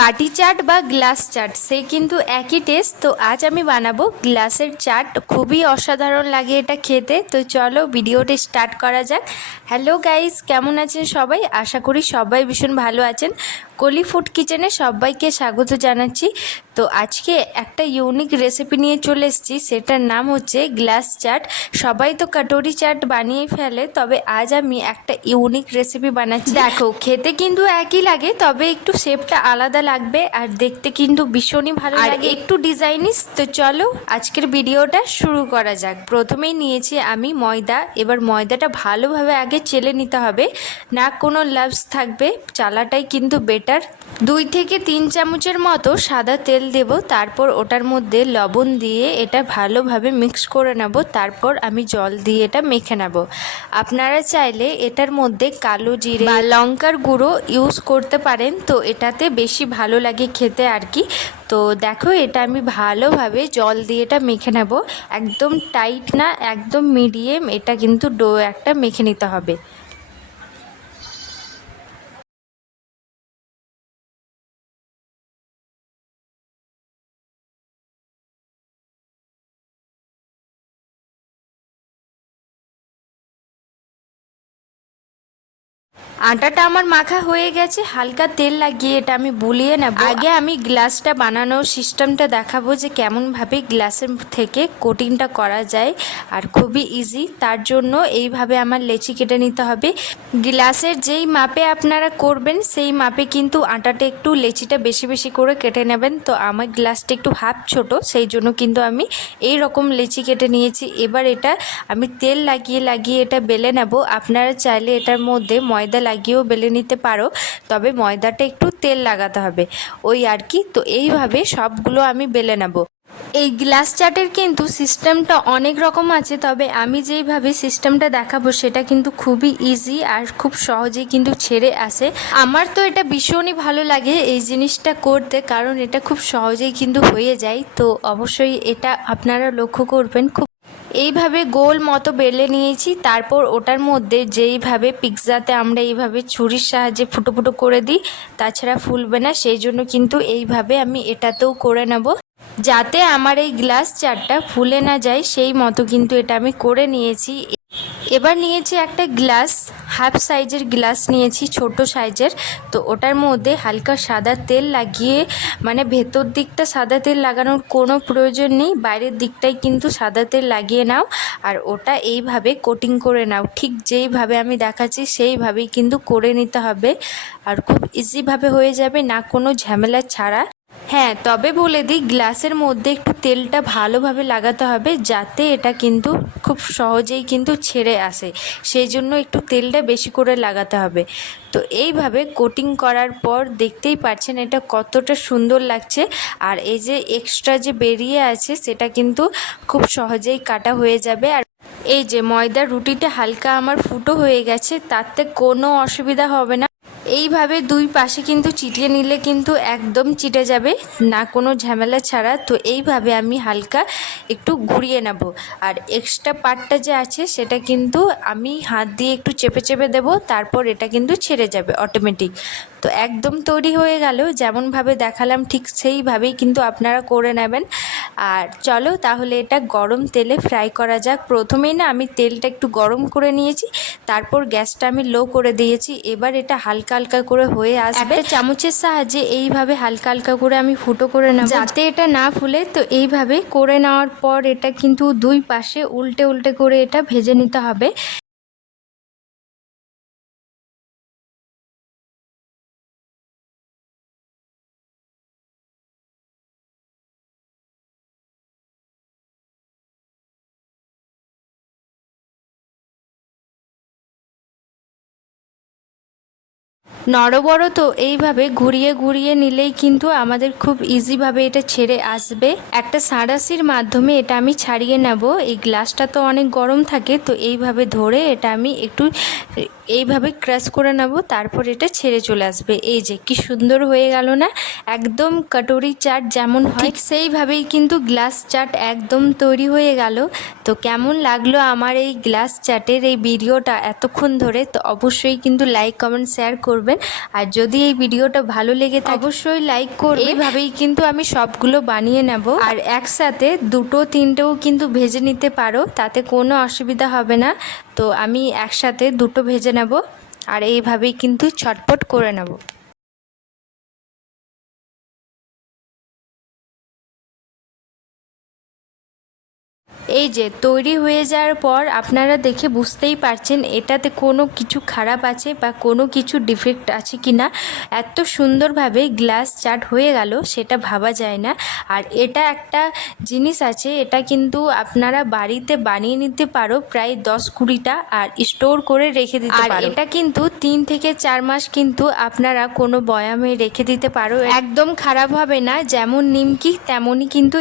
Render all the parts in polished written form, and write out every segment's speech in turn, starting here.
বাটি চাট বা গ্লাস চাট সে কিন্তু একই টেস্ট। তো আজ আমি বানাবো গ্লাসের চাট, খুবই অসাধারণ লাগে এটা খেতে। তো চলো ভিডিওটা স্টার্ট করা যাক। হ্যালো গাইস, কেমন আছেন সবাই? আশা করি সবাই ভীষণ ভালো আছেন। কলি ফুড কিচেনে সবাইকে স্বাগত জানাচ্ছি। তো আজকে একটা ইউনিক রেসিপি নিয়ে চলে এসেছি, সেটার নাম হচ্ছে গ্লাস চাট। সবাই তো কাটোরি চাট বানিয়ে ফেলে, তবে আজ আমি একটা ইউনিক রেসিপি বানাচ্ছি। দেখো, খেতে কিন্তু একই লাগে, তবে একটু শেপটা আলাদা লাগবে আর দেখতে কিন্তু ভীষণই ভালো লাগে, একটু ডিজাইনিস। তো চলো আজকের ভিডিওটা শুরু করা যাক। প্রথমেই নিয়েছি আমি ময়দা। এবার ময়দাটা ভালোভাবে আগে চেলে নিতে হবে, না কোনো লাভস থাকবে, চালাটাই কিন্তু বেটার। 2 থেকে 3 চামচের মতো সাদা তেল দেব, তারপর ওটার মধ্যে লবণ দিয়ে এটা ভালোভাবে মিক্স করে নেব। তারপর আমি জল দিয়ে এটা মেখে নেব। আপনারা চাইলে এটার মধ্যে কালো জিরে বা লঙ্কার গুঁড়ো ইউজ করতে পারেন, তো এটাতে বেশি ভালো লাগে খেতে আর কি। তো দেখো, এটা আমি ভালোভাবে জল দিয়ে এটা মেখে নেব। একদম টাইট না, একদম মিডিয়াম, এটা কিন্তু ডো একটা মেখে নিতে হবে। আটাটা আমার মাখা হয়ে গেছে, হালকা তেল লাগিয়ে এটা আমি বুলিয়ে নেব। আগে আমি গ্লাসটা বানানোর সিস্টেমটা দেখাবো যে কেমনভাবে গ্লাসের থেকে কোটিংটা করা যায়, আর খুবই ইজি। তার জন্য এইভাবে আমার লেচি কেটে নিতে হবে। গ্লাসের যেই মাপে আপনারা করবেন সেই মাপে কিন্তু আটাটা একটু লেচিটা বেশি বেশি করে কেটে নেবেন। তো আমার গ্লাসটা একটু হাফ ছোট, সেই জন্য কিন্তু আমি এই রকম লেচি কেটে নিয়েছি। এবার এটা আমি তেল লাগিয়ে লাগিয়ে এটা বেলে নেব। আপনারা চাইলে এটার মধ্যে ময়দা লাগিয়েও বেলে নিতে পারো, তবে ময়দাটা একটু তেল লাগাতে হবে, ওই আর কি। তো এইভাবে সবগুলো আমি বেলে নেব। এই গ্লাস চাটের কিন্তু সিস্টেমটা অনেক রকম আছে, তবে আমি যেইভাবে সিস্টেমটা দেখাবো সেটা কিন্তু খুবই ইজি আর খুব সহজেই কিন্তু ছেড়ে আসে। আমার তো এটা ভীষণই ভালো লাগে এই জিনিসটা করতে, কারণ এটা খুব সহজেই কিন্তু হয়ে যায়। তো অবশ্যই এটা আপনারা লক্ষ্য করবেন। খুব এইভাবে গোল মতো বেলে নিয়েছি, তারপর ওটার মধ্যে যেইভাবে পিৎজাতে আমরা এইভাবে ছুরির সাহায্যে ফুটো ফুটো করে দিই, তাছাড়া ফুলবে না, সেই জন্য কিন্তু এইভাবে আমি এটাতেও করে নেব, যাতে আমার এই গ্লাস চাটটা ফুলে না যায়, সেই মতো কিন্তু এটা আমি করে নিয়েছি। এবার নিয়েছি একটা গ্লাস, হাফ সাইজের গ্লাস নিয়েছি, ছোট সাইজের। তো ওটার মধ্যে হালকা সাদা তেল লাগিয়ে, মানে ভেতর দিকটা সাদা তেল লাগানোর কোনো প্রয়োজন নেই, বাইরের দিকটাই কিন্তু সাদা তেল লাগিয়ে নাও, আর ওটা এইভাবে কোটিং করে নাও। ঠিক যেইভাবে আমি দেখাচ্ছি সেইভাবেই কিন্তু করে নিতে হবে, আর খুব ইজিভাবে হয়ে যাবে, না কোনো ঝামেলা ছাড়া। হ্যাঁ, তবে বলে দিই, গ্লাসের মধ্যে একটু তেলটা ভালোভাবে লাগাতে হবে, যাতে এটা কিন্তু খুব সহজেই কিন্তু ছেড়ে আসে, সেই জন্য একটু তেলটা বেশি করে লাগাতে হবে। তো এইভাবে কোটিং করার পর দেখতেই পাচ্ছেন এটা কতটা সুন্দর লাগছে, আর এই যে এক্সট্রা যে বেরিয়ে আছে সেটা কিন্তু খুব সহজেই কাটা হয়ে যাবে। আর এই যে ময়দার রুটিটা হালকা আমার ফুটো হয়ে গেছে, তাতে কোনো অসুবিধা হবে না। এইভাবে 2 পাশে কিন্তু চিটিয়ে নিলে কিন্তু একদম চিটে যাবে, না কোনো ঝামেলা ছাড়া। তো এইভাবে আমি হালকা একটু ঘুরিয়ে নেব, আর এক্সট্রা পার্টটা যে আছে সেটা কিন্তু আমি হাত দিয়ে একটু চেপে চেপে দেবো, তারপর এটা কিন্তু ছেড়ে যাবে অটোমেটিক। তো একদম তৈরি হয়ে গেল, যেমনভাবে দেখালাম ঠিক সেইভাবেই কিন্তু আপনারা করে নেবেন। আর চলো তাহলে এটা গরম তেলে ফ্রাই করা যাক। প্রথমেই না আমি তেলটা একটু গরম করে নিয়েছি, তারপর গ্যাসটা আমি লো করে দিয়েছি। এবার এটা হালকা হালকা করে হয়ে আসবে, একটা চামচের সাহায্যে এইভাবে হালকা হালকা করে আমি ফুটো করে নেব, যাতে এটা না ফুলে। তো এইভাবে করে নেওয়ার পর এটা কিন্তু 2 পাশে উল্টে উল্টে করে এটা ভেজে নিতে হবে। নড়বড় তো এইভাবে ঘুরিয়ে ঘুরিয়ে নিলেই কিন্তু আমাদের খুব ইজিভাবে এটা ছেড়ে আসবে। একটা সাঁড়াশির মাধ্যমে এটা আমি ছাড়িয়ে নেব। এই গ্লাসটা তো অনেক গরম থাকে, তো এইভাবে ধরে এটা আমি একটু এইভাবে ক্রাশ করে নেব, তারপর এটা ছেড়ে চলে আসবে। এই যে কি সুন্দর হয়ে গেল না, একদম কটরি চাট যেমন হয় ঠিক সেইভাবেই কিন্তু গ্লাস চাট একদম তৈরি হয়ে গেল। তো কেমন লাগলো আমার এই গ্লাস চাটের এই ভিডিওটা এতক্ষণ ধরে, তো অবশ্যই কিন্তু লাইক কমেন্ট শেয়ার করবেন। আর যদি এই ভিডিওটা ভালো লেগে থাকে অবশ্যই লাইক করবেন। এইভাবেই কিন্তু আমি সবগুলো বানিয়ে নেব, আর একসাথে দুটো তিনটেও কিন্তু ভেজে নিতে পারো, তাতে কোনো অসুবিধা হবে না। তো আমি একসাথে দুটো ভেজে নেব, আর এইভাবেই কিন্তু ছটপট করে নেব। এই যে তৈরি হয়ে যাওয়ার পর আপনারা দেখে বুঝতেই পারছেন এটাতে কোনো কিছু খারাপ আছে বা কোনো কিছু ডিফেক্ট আছে কি না। এত সুন্দরভাবে গ্লাস চাট হয়ে গেল সেটা ভাবা যায় না। আর এটা একটা জিনিস আছে, এটা কিন্তু আপনারা বাড়িতে বানিয়ে নিতে পারো প্রায় 10-20টা, আর স্টোর করে রেখে দিতে পারো। আর এটা কিন্তু 3 থেকে 4 মাস কিন্তু আপনারা কোনো বয়ামে রেখে দিতে পারো, একদম খারাপ হবে না। যেমন নিমকি তেমনই কিন্তু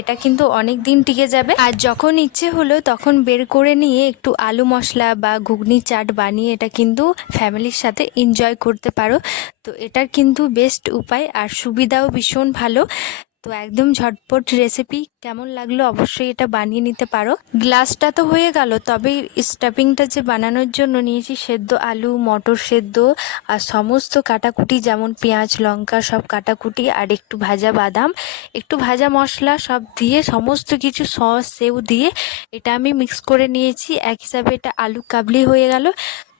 এটা কিন্তু অনেক দিন টিকে যাবে। আর যখন ইচ্ছে হলো তখন বের করে নিয়ে একটু আলু মশলা বা ঘুগনি চাট বানিয়ে এটা কিন্তু ফ্যামিলির সাথে এনজয় করতে পারো। তো এটার কিন্তু বেস্ট উপায়, আর সুবিধাও ভীষণ ভালো। তো একদম ঝটপট রেসিপি। কেমন লাগলো অবশ্যই এটা বানিয়ে নিতে পারো। গ্লাসটা তো হয়ে গেল, তবে স্টাফিংটা যে বানানোর জন্য নিয়েছি সেদ্ধ আলু, মটর সেদ্ধ, আর সমস্ত কাটাকুটি যেমন পেঁয়াজ লঙ্কা সব কাটাকুটি, আর একটু ভাজা বাদাম, একটু ভাজা মশলা সব দিয়ে সমস্ত কিছু সস সেও দিয়ে এটা আমি মিক্স করে নিয়েছি। এক হিসাবে এটা আলু কাবলি হয়ে গেল।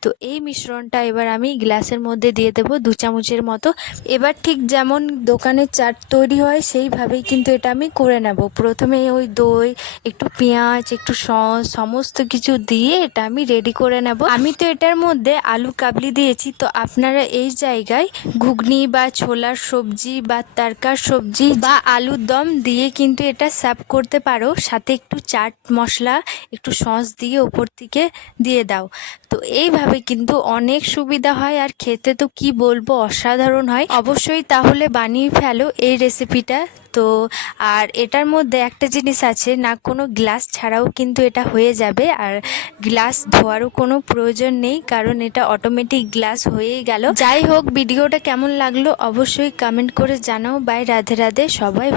তো এই মিশ্রণটা এবার আমি গ্লাসের মধ্যে দিয়ে দেবো 2 চামচের মতো। এবার ঠিক যেমন দোকানের চাট তৈরি হয় সেইভাবেই কিন্তু এটা আমি করে নেব। প্রথমে ওই দই, একটু পেঁয়াজ, একটু সস সমস্ত কিছু দিয়ে এটা আমি রেডি করে নেব। আমি তো এটার মধ্যে আলু কাবলি দিয়েছি, তো আপনারা এই জায়গায় ঘুগনি বা ছোলার সবজি বা তরকার সবজি বা আলুর দম দিয়ে কিন্তু এটা সার্ভ করতে পারো। সাথে একটু চাট মশলা, একটু সস দিয়ে ওপর থেকে দিয়ে দাও। তো এইভাবে কিন্তু অনেক সুবিধা হয়, আর খেতে তো কি বলবো অসাধারণ হয়। অবশ্যই তাহলে বানিয়ে ফেলো এই রেসিপিটা। তো আর এটার মধ্যে একটা জিনিস আছে, না কোনো গ্লাস ছাড়াও কিন্তু এটা হয়ে যাবে, আর গ্লাস ধোয়ারও কোনো প্রয়োজন নেই, কারণ এটা অটোমেটিক গ্লাস হয়েই গেল। যাই হোক, ভিডিওটা কেমন লাগলো অবশ্যই কমেন্ট করে জানাও। বাই, রাধে রাধে সবাই।